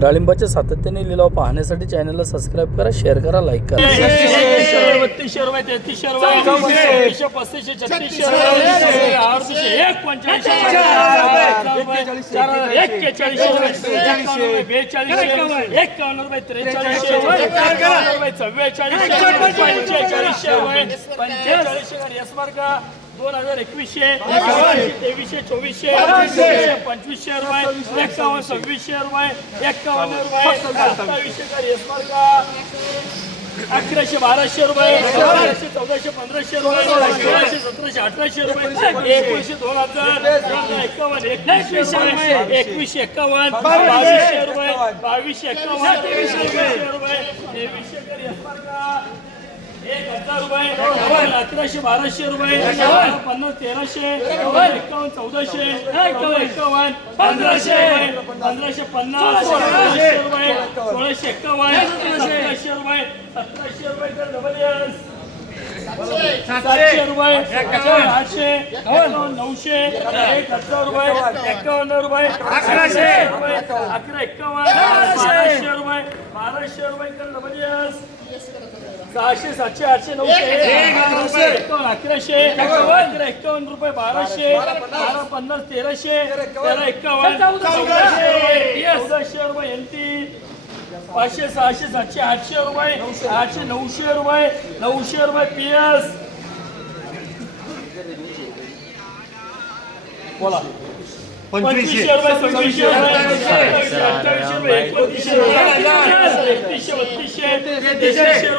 डाळिंबाचे सातत्याने लिलाव पाहण्यासाठी चॅनलला सबस्क्राईब करा, शेअर करा, लाईक करा. 3200 रुपये 3300 रुपये 3400 3500 2021 2300 2400 2500 रुपये 51 2600 रुपये 51 रुपये 2700 1100 1200 रुपये 1300 1400 1500 रुपये 1600 1700 1800 रुपये 1900 2000 51 21 51 2200 रुपये 22 51 2300 रुपये 2300 1000 रुपये 1100 1200 रुपये 50 1300 51 1400 51 1500 1550 1600 रुपये 1651 1700 रुपये 1700 रुपये तर डबल 700 रुपये 800 900 1000 रुपये 51 रुपये 1100 रुपये 1151 1200 रुपये 1200 रुपये तर डबल 600 700 800 900 1100 51 रुपये 1200 1250 1300 1351 1400 रुपये एनटी 500 600 700 800 रुपये 800 900 रुपये 900 रुपये पीएस बोला 2500 रुपये 2600 रुपये 2800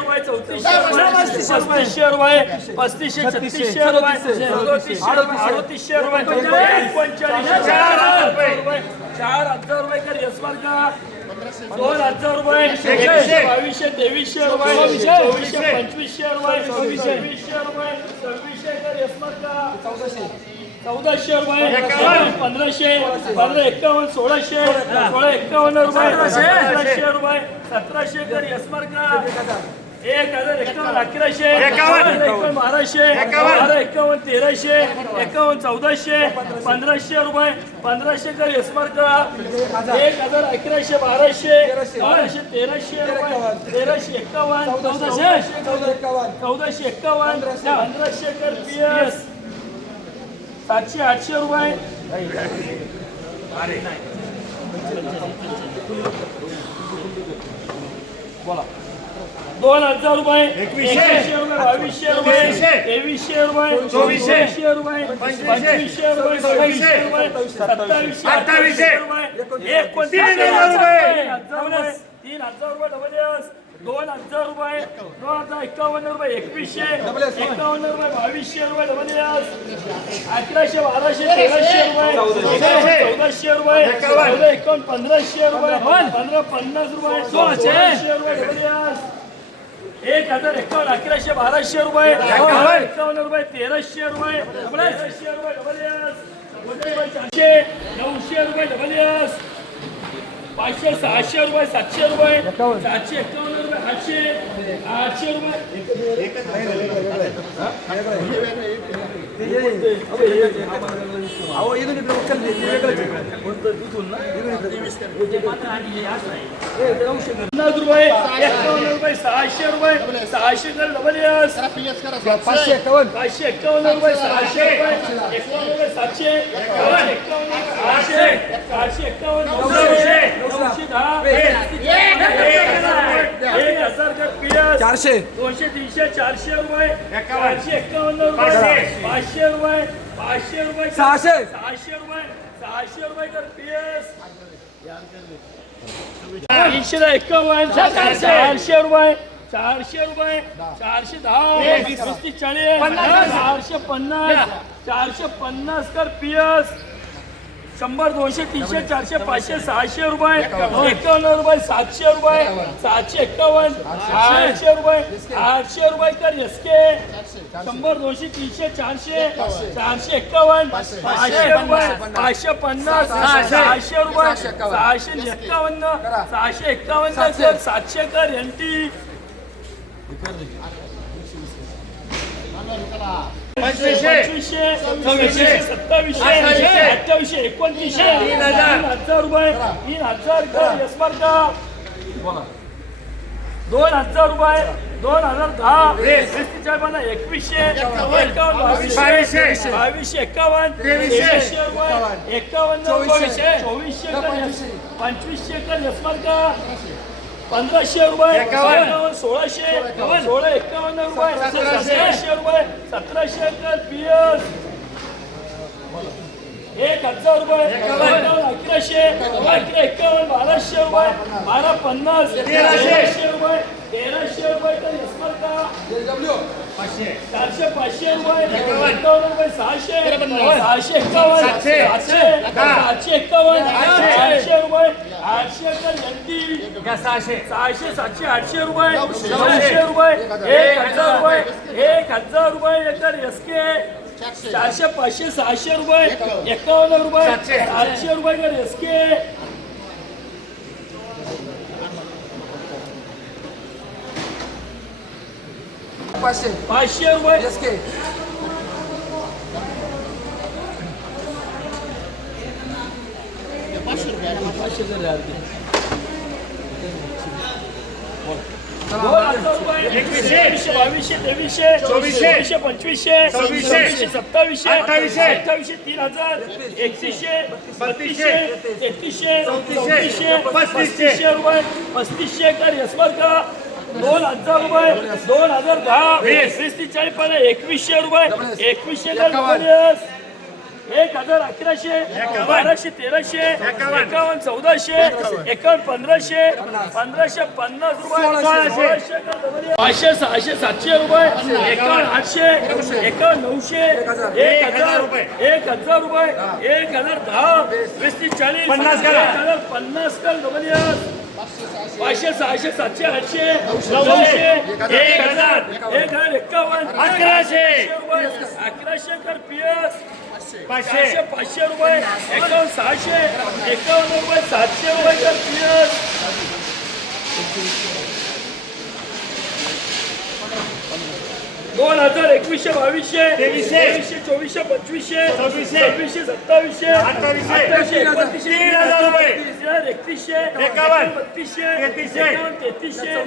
रुपये 2900 रुपये 3400 रुपये 3500 रुपये 3600 रुपये 3700 रुपये 4000 रुपये कर यशवर का 2000 रुपये 2200 2300 रुपये 2400 2500 रुपये 2600 रुपये 2600 कर यशवर का 1400 रुपये 1500 1551 1600 1651 रुपये 1700 रुपये 1700 कर यशवर का 1051 1100 51 1200 51 1300 51 1400 1500 रुपये 1500 कर यशवर का 1000 1100 1200 1200 1300 रुपये 1351 1451 1500 कर पीएस 700 800 रुपये बोला 2000 रुपये 2100 रुपये 2200 रुपये 2300 रुपये 2400 रुपये 2500 रुपये 2600 रुपये 2700 रुपये 3000 रुपये 3000 रुपये डबल 2000 रुपये 2051 रुपये 2100 51 रुपये 2200 रुपये डबल 1100 1200 1300 रुपये 1400 रुपये 51 1500 रुपये 1550 रुपये 1600 रुपये डबल 1051 1100 1200 रुपये 51 रुपये 1300 रुपये 1300 रुपये डबल 400 900 रुपये डबल 500 600 रुपये 700 रुपये 751 रुपये 800 रुपये चारशे 200 300 400 रुपये 451 रुपये 500 रुपये 500 रुपये 600 रुपये 600 रुपये कर पीएस 351 400 रुपये 400 रुपये 410 450 कर पीएस 100 200 300 400 500 600 रुपये 51 रुपये 700 रुपये 751 800 रुपये 800 रुपये कर एसके 100 200 300 400 451 500 रुपये 550 600 रुपये 651 651 कर 700 कर एनटी पंचवीसशे, सव्वीसशे, सत्तावीसशे, अठ्ठावीसशे, 2900, 3000 रुपये, 3000 कर यशमार का 2000 रुपये, 2010, 2100, 2200, 51, 2300 रुपये, 51, 2400, 2500 कर यशमार का 1500 रुपये, 1600, 51 रुपये, 1700 रुपये, 1700 कर पीएस 1000 रुपये, 1100, 51, 1200 रुपये, 1250, 1300 रुपये, 1300 रुपये तर यशमार का 400, 500 रुपये, 51 रुपये, 600, 651, 751, 800 रुपये, 800 कर यंती 600, 700, 800 रुपये, 900 रुपये, 1000 रुपये, 1000 रुपये तर एसके 400, 500, 600 रुपये, 51 रुपये, 700 रुपये कर एसके 500 रुपये एकवीसशे, बावीसशे, तेवीसशे, चोवीसशे, पंचवीसशे, सव्वीसशे, सत्तावीसशे, अठ्ठावीसशे, 3000, 3100, 3200, 3300, 3400, 3500 रुपये, 3500 कर यशमार का 2000 रुपये, 2010, 20, 40, 2100 रुपये, 2100 कर 1000, 1100, 1200, 1300, 51, 1400, 51, 1500, 1550 रुपये, 1600 कर 500, 600, 700 रुपये, 51, 800, 51, 900, 1000 रुपये, 1010, 20, 40, 50 कर 500, 600, 700, 800, 900, 1000, 51, 1100 कर पीएस 500, 500 रुपये, 51, 600, 51 रुपये, 700 रुपये कर पीएस 2000, 2100, 2200, 2300, 2400, 2500, 2600, 2700, 2800, 2900, 3000 रुपये, 3100, 51, 3200, 3300,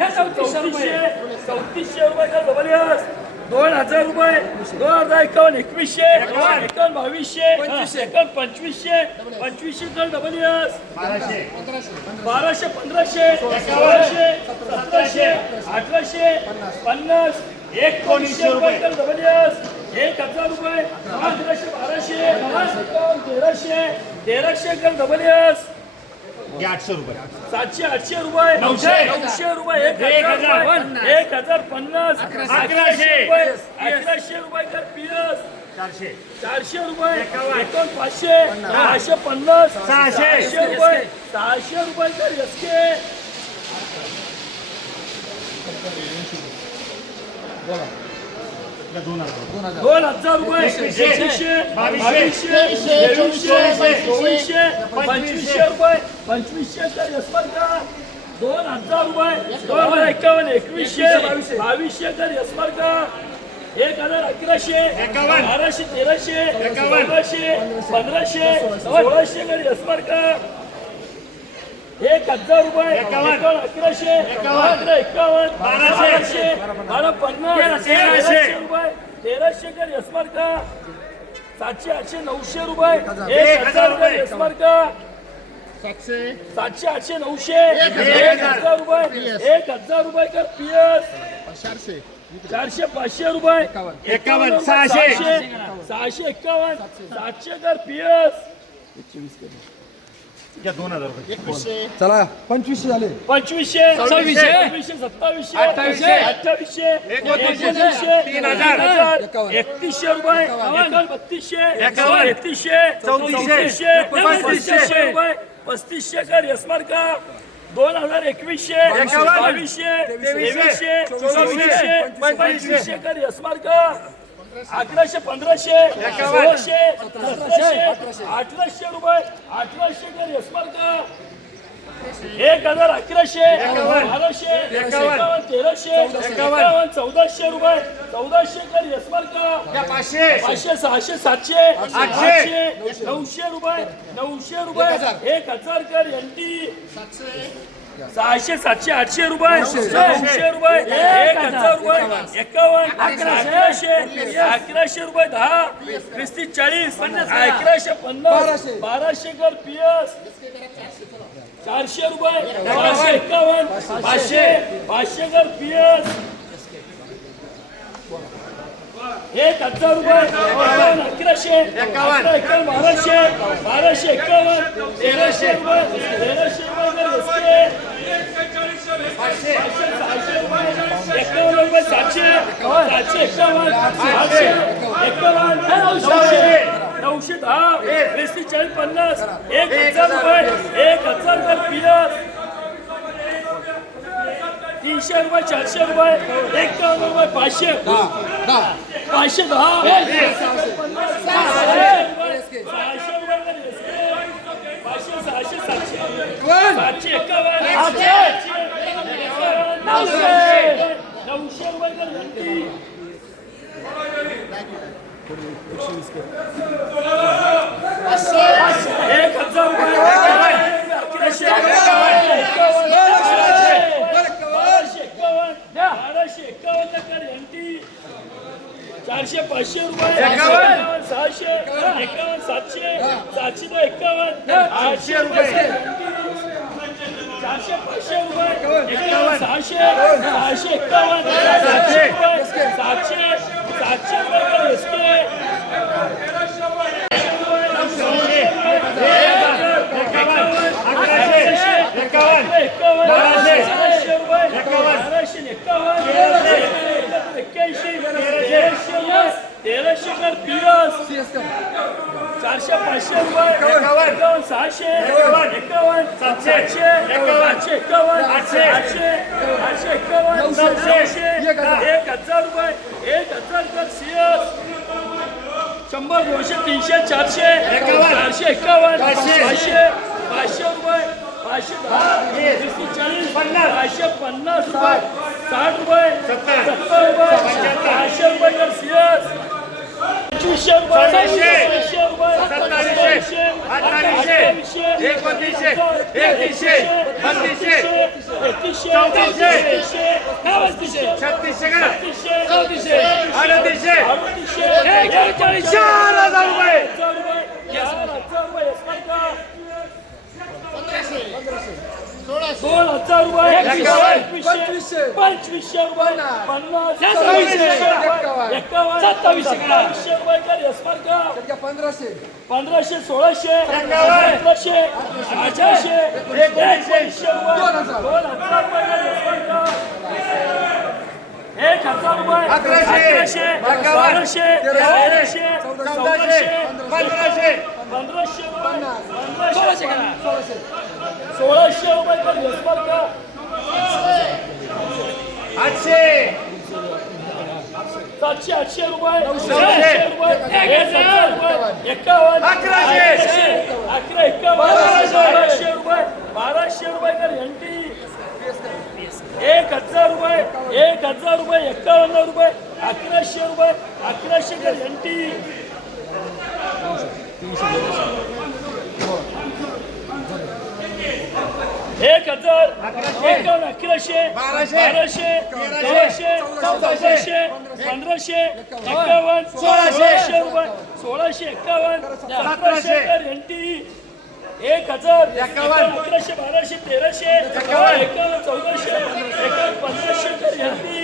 3400 रुपये कर जबरदस्त 2000 रुपये, 2051, 2100, 51, 2200, 51, 2500, 2500 कर जबरदस्त 1200, 1500, 1600, 1700, 1800, 50, 1900 रुपये कर जबरदस्त 1000 रुपये, 1100, 1200, 1300 कर जबरदस्त 800 रुपये 700, 800 रुपये, 900 रुपये, 1050, 1100 रुपये, 1100 रुपये कर पीएस 400 रुपये, 500, 550, 600 रुपये, 600 रुपये कर एसके 2000 रुपये, 2100, 2200, 2300, 2400 रुपये, 2500 कर यशमार का 2000 रुपये, 2051, 2100, 2200 कर यशमार का 1100, 1200, 1300, 1400, 1500, 1600 कर यशमार का 1000 रुपये, 1100, 51, 1200, 1250, 1300 रुपये, 1300 कर यशमार का 700, 800, 900 रुपये, 1000 रुपये यशमार का 700, 800, 900, 1000 रुपये, 1000 रुपये कर पीएस 400, 500 रुपये, 51, 600, 651, 700 कर पीएस 2000 रुपये चला 2500 झाले 2500, 2600, 2700, 2800, 2900, 3000, 3100 रुपये, 3200, 3300, 3400, 3500 रुपये, 3500 कर यशमार का 2021, 2200, 2300, 2400, 2500 कर यशमार का 1100, 1500, 1600, 1700, 1800 रुपये, 1800 कर यशमार का 1100 1200 51 1300 51 1400 रुपये 1400 कर यशमाल का 500 600 700 800 900 रुपये 1000 कर एनटी 600 700 800 रुपये 900 रुपये 1000 रुपये 51 1100 रुपये 10 30 40 1150 1200 कर पीएस 400 रुपये 451 500 कर पीएस 1000 रुपये 1100 51 1200 51 1300 रुपये 51 रुपये 700 751 910 20 40 50 1000 रुपये 1000 कर पीएस 300 रुपये 400 रुपये 51 रुपये 500 510 400 500 रुपये 600 51 700 751 800 रुपये 400 500 रुपये 600 651 700 रुपये चारशे 500 रुपये 51 600 51 700 751 800 851 900 1000 रुपये 1000 कर सीएस 100 200 300 400 451 500 500 रुपये 510 550 रुपये 60 रुपये 70 रुपये 500 रुपये कर सीएस 2500 रुपये 2700 2000 रुपये 2500 रुपये 50 रुपये कर यशमाल का 1500 1600 1700 1800 1900 रुपये 2000 रुपये कर यशमाल का 1000 रुपये 1100 1200 1300 1400 1500 1600 रुपये कर यशमाल का 700 रुपये 900 रुपये 1000 रुपये 51 1200 रुपये कर एनटी 1000 रुपये 51 रुपये 1100 रुपये 1100 कर एनटी 1000 51 1100 1200 1300 1400 1500 51 1600 रुपये 1651 1700 कर एनटी 1000 51 1100 1200 1300 51 1400 51 1500 कर एनटी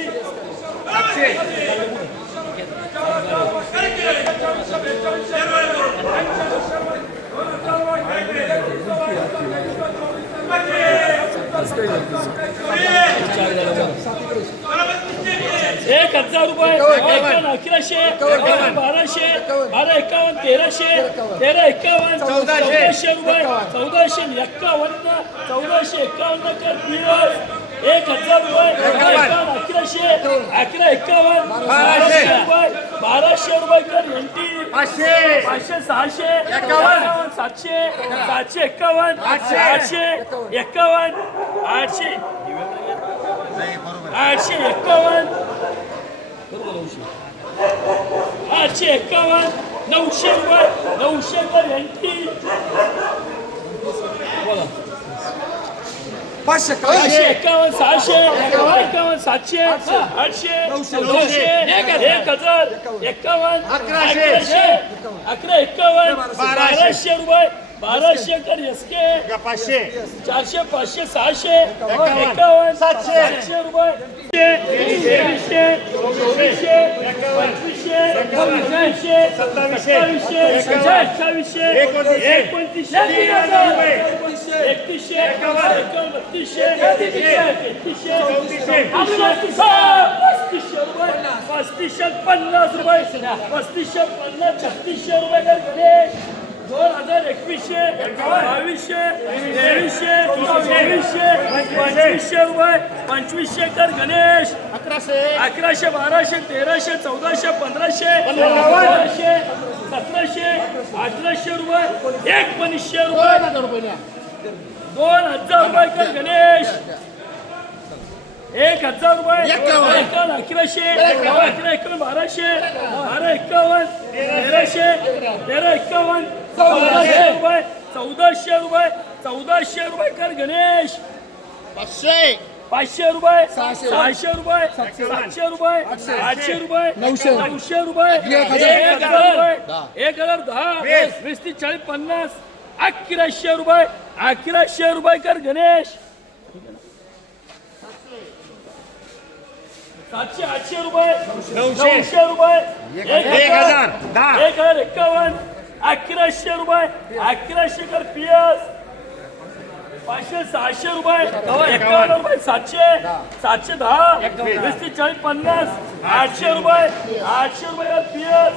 1000 रुपये 1100 1200 1251 1300 1351 1400 रुपये 1451 1451 कर पीएस 1000 रुपये 1100 1151 1200 रुपये 1200 रुपये कर एनटी 500 600 51 700 751 800 51 800 851 851 900 रुपये 900 कर एनटी 500 551 600 51 700 800 900 1000 51 1100 1151 1200 रुपये 1200 कर एसके 500 400 500 600 51 700 रुपये 2300 2400 2500 2700 2800 50 रुपये 3600 रुपये कर गणेश 2021 2200 2300 2400 2500 रुपये 2500 कर गणेश 1100 1200 1300 1400 1500 1600 1700 1800 रुपये 1900 रुपये 2000 रुपये कर गणेश 1000 रुपये 1100 11 1200 12 1300 1351 1400 रुपये 1400 रुपये कर गणेश 500 रुपये 600 रुपये 700 रुपये 800 रुपये 900 रुपये 1000 रुपये 1010 20 30 40 50 1100 रुपये 1100 रुपये कर गणेश 700 800 रुपये 900 रुपये 1051 1100 रुपये 1100 कर पीएस 500 600 रुपये 51 रुपये 700 710 20 40 50 800 रुपये कर पीएस